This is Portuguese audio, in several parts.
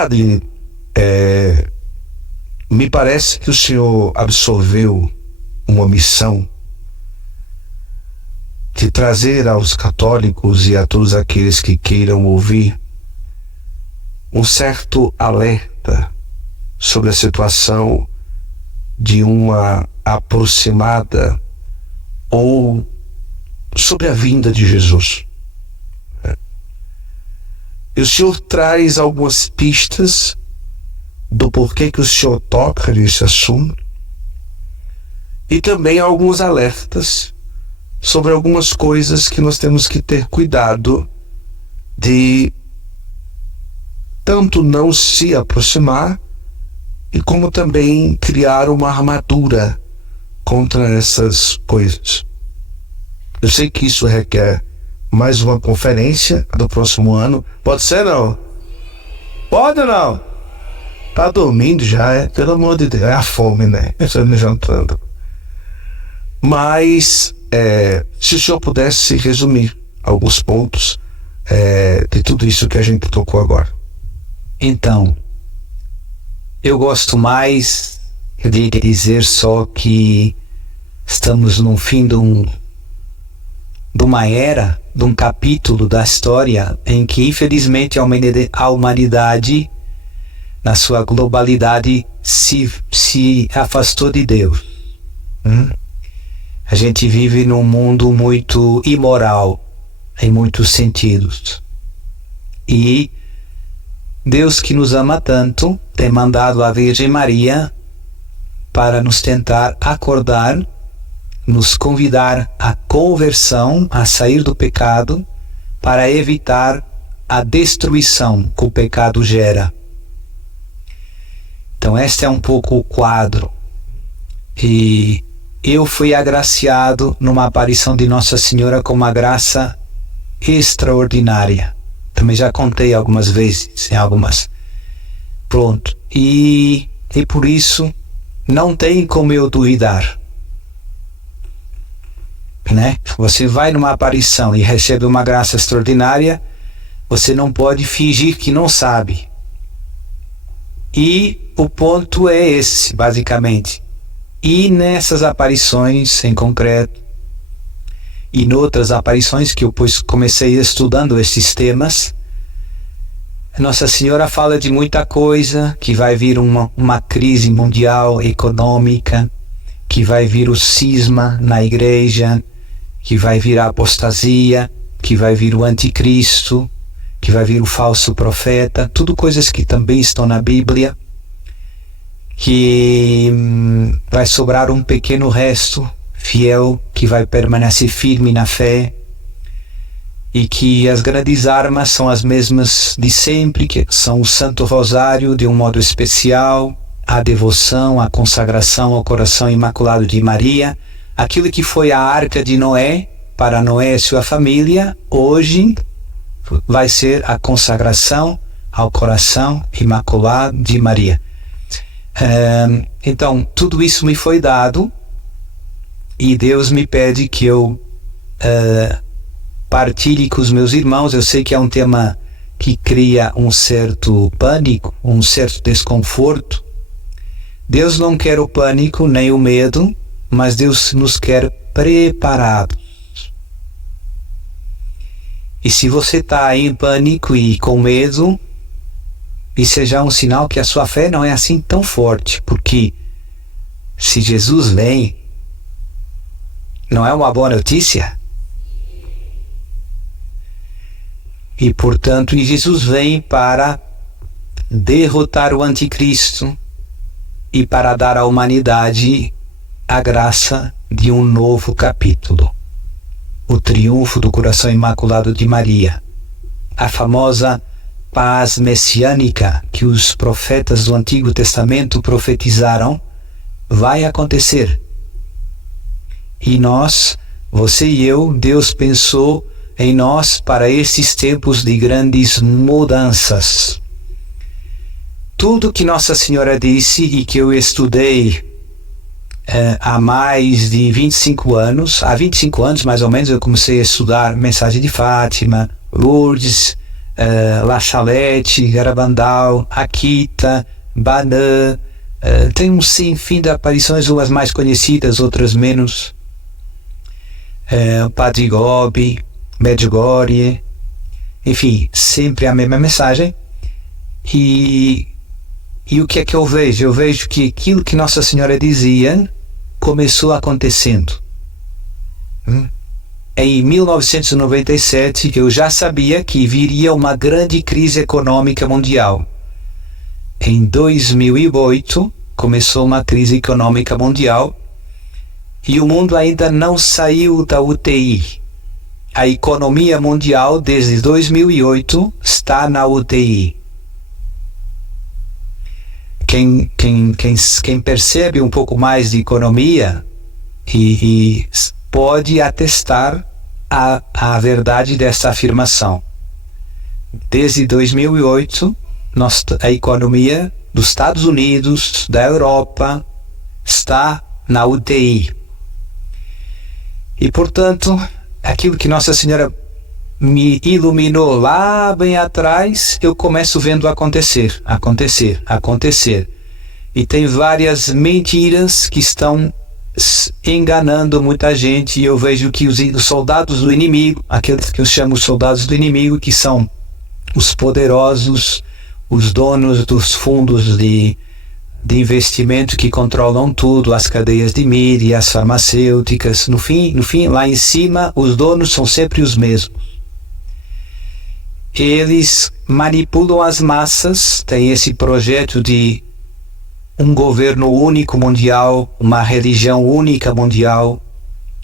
Padre, me parece que o senhor absorveu uma missão de trazer aos católicos e a todos aqueles que queiram ouvir um certo alerta sobre a situação de uma aproximada ou sobre a vinda de Jesus. E o senhor traz algumas pistas do porquê que o senhor toca nesse assunto e também alguns alertas sobre algumas coisas que nós temos que ter cuidado de tanto não se aproximar e como também criar uma armadura contra essas coisas. Eu sei que isso requer mais uma conferência do próximo ano. Pode ser, não? Pode ou não? Tá dormindo já, pelo amor de Deus. É a fome, né? Eu estou me jantando. Mas se o senhor pudesse resumir alguns pontos de tudo isso que a gente tocou agora. Então, eu gosto mais de dizer só que estamos no fim de uma era, de um capítulo da história em que infelizmente a humanidade na sua globalidade se afastou de Deus. A gente vive num mundo muito imoral em muitos sentidos, e Deus, que nos ama tanto, tem mandado a Virgem Maria para nos tentar acordar, nos convidar à conversão, a sair do pecado, para evitar a destruição que o pecado gera. Então este é um pouco o quadro. E eu fui agraciado numa aparição de Nossa Senhora com uma graça extraordinária. Também já contei algumas vezes, em algumas. Pronto. E por isso não tem como eu duvidar. Né? Você vai numa aparição e recebe uma graça extraordinária, você não pode fingir que não sabe. E o ponto é esse, basicamente. E nessas aparições em concreto, e noutras aparições que eu comecei estudando esses temas, Nossa Senhora fala de muita coisa, que vai vir uma crise mundial econômica, que vai vir o cisma na igreja, que vai vir a apostasia, que vai vir o anticristo, que vai vir o falso profeta, tudo coisas que também estão na Bíblia, que vai sobrar um pequeno resto fiel, que vai permanecer firme na fé, e que as grandes armas são as mesmas de sempre, que são o Santo Rosário de um modo especial, a devoção, a consagração ao coração imaculado de Maria. Aquilo que foi a arca de Noé, para Noé e sua família, hoje vai ser a consagração ao coração imaculado de Maria. Então, tudo isso me foi dado, e Deus me pede que eu partilhe com os meus irmãos. Eu sei que é um tema que cria um certo pânico, um certo desconforto. Deus não quer o pânico nem o medo, mas Deus nos quer preparados. E se você está em pânico e com medo, isso é já um sinal que a sua fé não é assim tão forte, porque se Jesus vem, não é uma boa notícia? E portanto, Jesus vem para derrotar o anticristo e para dar à humanidade a graça de um novo capítulo, o triunfo do coração imaculado de Maria, a famosa paz messiânica que os profetas do Antigo Testamento profetizaram, vai acontecer. E nós, você e eu, Deus pensou em nós para esses tempos de grandes mudanças. Tudo que Nossa Senhora disse e que eu estudei há mais de 25 anos, há 25 anos mais ou menos eu comecei a estudar Mensagem de Fátima, Lourdes, La Salette, Garabandal, Akita, Banã, tem um sinfim de aparições, umas mais conhecidas, outras menos. Padre Gobi, Medjugorje, enfim, sempre a mesma mensagem. E o que é que eu vejo? Eu vejo que aquilo que Nossa Senhora dizia começou acontecendo. Em 1997, eu já sabia que viria uma grande crise econômica mundial. Em 2008, começou uma crise econômica mundial e o mundo ainda não saiu da UTI. A economia mundial, desde 2008, está na UTI. Quem percebe um pouco mais de economia e pode atestar a verdade dessa afirmação. Desde 2008, a economia dos Estados Unidos, da Europa, está na UTI. E, portanto, aquilo que Nossa Senhora me iluminou lá bem atrás, eu começo vendo acontecer. E tem várias mentiras que estão enganando muita gente, e eu vejo que os soldados do inimigo, aqueles que eu chamo soldados do inimigo, que são os poderosos, os donos dos fundos de investimento que controlam tudo, as cadeias de mídia, as farmacêuticas, no fim, lá em cima, os donos são sempre os mesmos. Eles manipulam as massas, tem esse projeto de um governo único mundial, uma religião única mundial,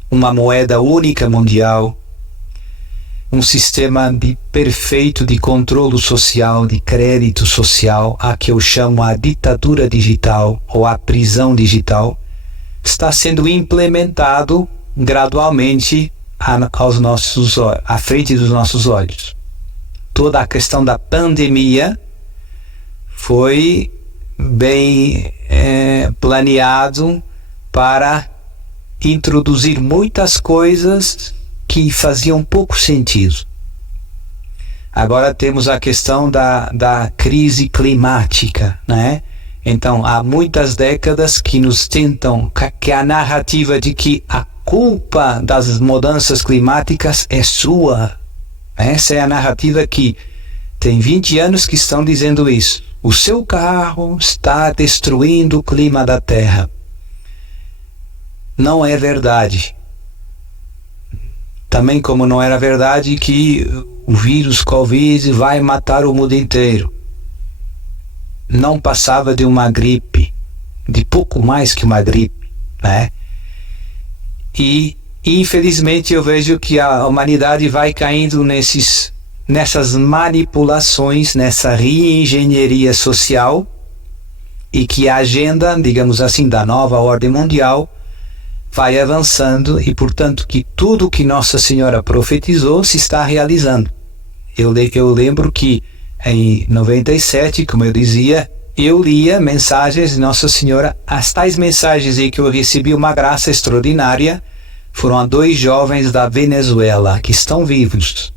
uma moeda única mundial, um sistema perfeito de controle social, de crédito social, a que eu chamo a ditadura digital ou a prisão digital, está sendo implementado gradualmente à frente dos nossos olhos. Toda a questão da pandemia foi bem planeado para introduzir muitas coisas que faziam pouco sentido. Agora temos a questão da crise climática, né? Então, há muitas décadas que nos tentam, que a narrativa de que a culpa das mudanças climáticas é sua. Essa é a narrativa que tem 20 anos que estão dizendo isso. O seu carro está destruindo o clima da Terra. Não é verdade. Também como não era verdade que o vírus Covid vai matar o mundo inteiro. Não passava de uma gripe, de pouco mais que uma gripe, né? E infelizmente eu vejo que a humanidade vai caindo nessas manipulações, nessa reengenharia social, e que a agenda, digamos assim, da nova ordem mundial vai avançando, e portanto que tudo que Nossa Senhora profetizou se está realizando. Eu lembro que em 97, como eu dizia, eu lia mensagens de Nossa Senhora. As tais mensagens em que eu recebi uma graça extraordinária foram a 2 jovens da Venezuela que estão vivos.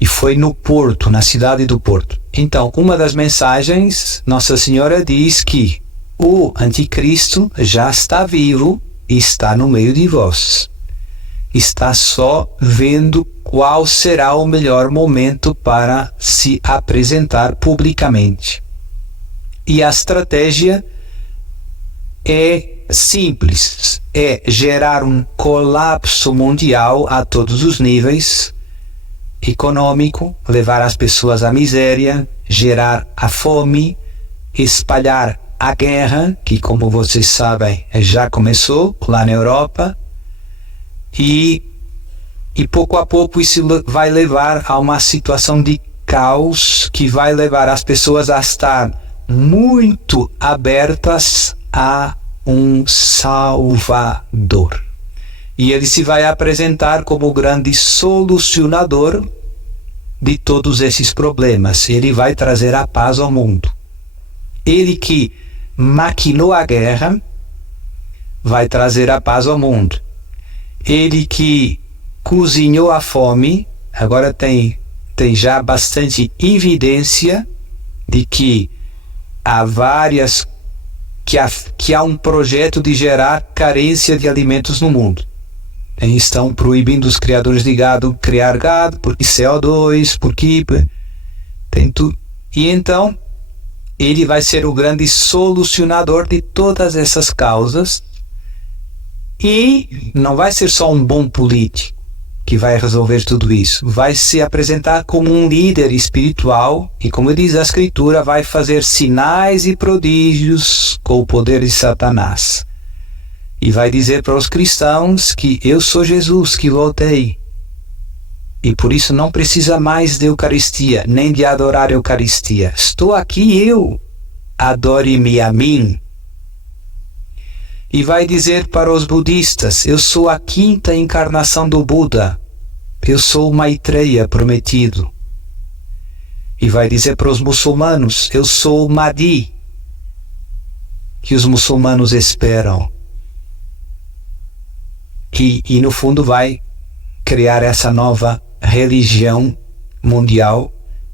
E foi no Porto, na cidade do Porto. Então, uma das mensagens, Nossa Senhora diz que o anticristo já está vivo e está no meio de vós. Está só vendo qual será o melhor momento para se apresentar publicamente. E a estratégia é simples, é gerar um colapso mundial a todos os níveis, econômico, levar as pessoas à miséria, gerar a fome, espalhar a guerra, que como vocês sabem já começou lá na Europa, e pouco a pouco isso vai levar a uma situação de caos que vai levar as pessoas a estar muito abertas a um Salvador. E ele se vai apresentar como o grande solucionador de todos esses problemas. Ele vai trazer a paz ao mundo. Ele que maquinou a guerra vai trazer a paz ao mundo. Ele que cozinhou a fome, agora tem tem já bastante evidência de que há um projeto de gerar carência de alimentos no mundo. E estão proibindo os criadores de gado criar gado, porque CO2, porque tem tudo. E então, ele vai ser o grande solucionador de todas essas causas. E não vai ser só um bom político que vai resolver tudo isso. Vai se apresentar como um líder espiritual e, como diz a Escritura, vai fazer sinais e prodígios com o poder de Satanás. E vai dizer para os cristãos que eu sou Jesus que voltei. E por isso não precisa mais de Eucaristia, nem de adorar a Eucaristia. Estou aqui eu, adore-me a mim. E vai dizer para os budistas, eu sou a 5ª encarnação do Buda. Eu sou o Maitreya prometido. E vai dizer para os muçulmanos, eu sou o Mahdi, que os muçulmanos esperam. E no fundo vai criar essa nova religião mundial,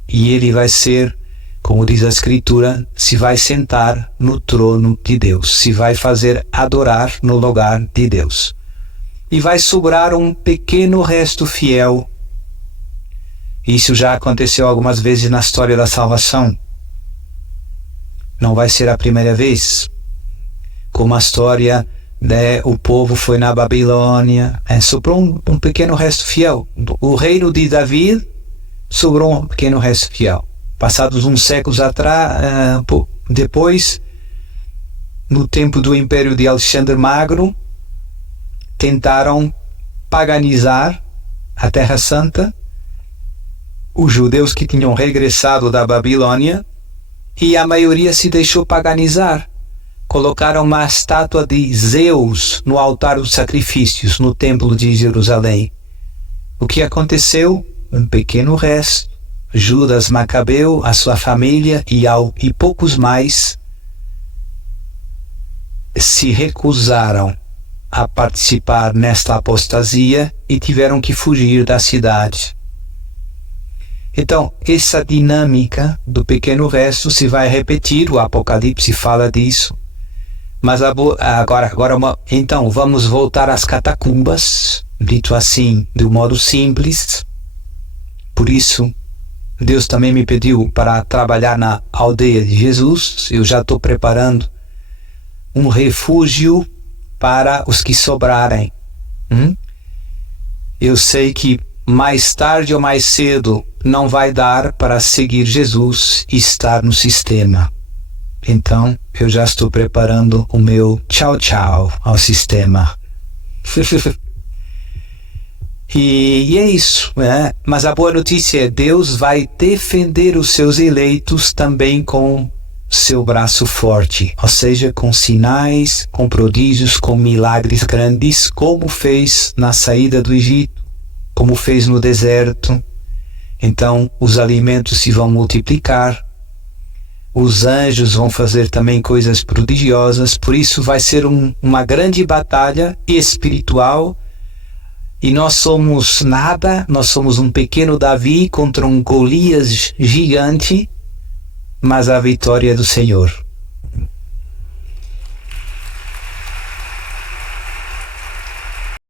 e ele vai ser, como diz a Escritura, se vai sentar no trono de Deus, se vai fazer adorar no lugar de Deus. E vai sobrar um pequeno resto fiel. Isso já aconteceu algumas vezes na história da salvação. Não vai ser a primeira vez. Como a história, o povo foi na Babilônia, sobrou um pequeno resto fiel. O reino de Davi sobrou um pequeno resto fiel. Passados uns séculos atrás, depois, no tempo do Império de Alexandre Magno, tentaram paganizar a Terra Santa, os judeus que tinham regressado da Babilônia, e a maioria se deixou paganizar. Colocaram uma estátua de Zeus no altar dos sacrifícios, no templo de Jerusalém. O que aconteceu? Um pequeno resto. Judas Macabeu, a sua família e poucos mais se recusaram a participar nesta apostasia e tiveram que fugir da cidade. Então, essa dinâmica do pequeno resto se vai repetir, o Apocalipse fala disso. Mas agora então, vamos voltar às catacumbas, dito assim, de um modo simples. Por isso, Deus também me pediu para trabalhar na aldeia de Jesus. Eu já estou preparando um refúgio para os que sobrarem. Eu sei que mais tarde ou mais cedo não vai dar para seguir Jesus e estar no sistema. Então, eu já estou preparando o meu tchau ao sistema. E é isso, né? Mas a boa notícia é Deus vai defender os seus eleitos também com seu braço forte, ou seja, com sinais, com prodígios, com milagres grandes, como fez na saída do Egito, como fez no deserto. Então, os alimentos se vão multiplicar, os anjos vão fazer também coisas prodigiosas, por isso vai ser uma grande batalha espiritual. E nós somos nada, nós somos um pequeno Davi contra um Golias gigante, mas a vitória é do Senhor.